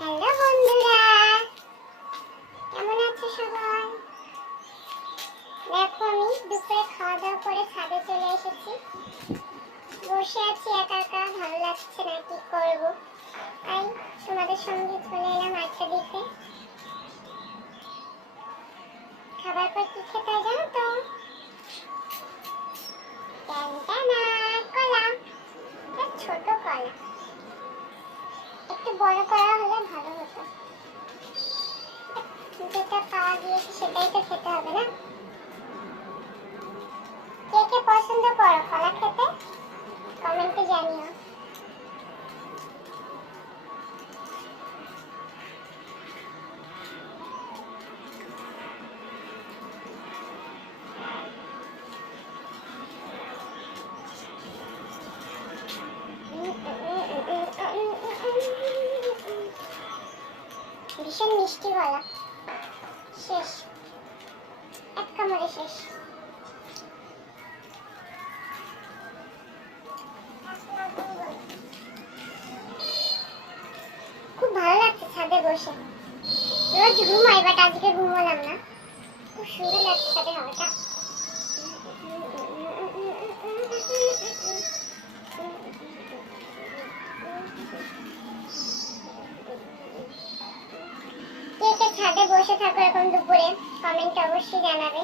Hello বন্ধুরা, কেমন আছো সবাই? দেখো আমি দুপুরে খাওয়া দাওয়া করে ছাদে চলে এসেছি। বসে আছি একা একা, ভালো লাগছে না, কি করব, তাই তোমাদের সঙ্গে চলে এলাম আড্ডা দিতে। খাবার পর কি খেতে হয় জানো তো? ট্যানটানা, কলা। এটা ছোট কলা, একটু বড় করা হলে ভালো হতো। যেটা পাওয়া গিয়েছে সেটাই তো খেতে হবে না? কে কে পছন্দ করো কলা খেতে? কমেন্টে জানিও। ভীষণ মিষ্টি গলা, শেষ, এক কামড়ে শেষ। খুব ভালো লাগছে ছাদে বসে। রোজ ঘুমাই, বাট আজকে ঘুমালাম না। খুব সুন্দর লাগছে ছাদে হাওয়াটা। কে কে ছাদে বসে থাকো এখন দুপুরে, কমেন্টে অবশ্যই জানাবে।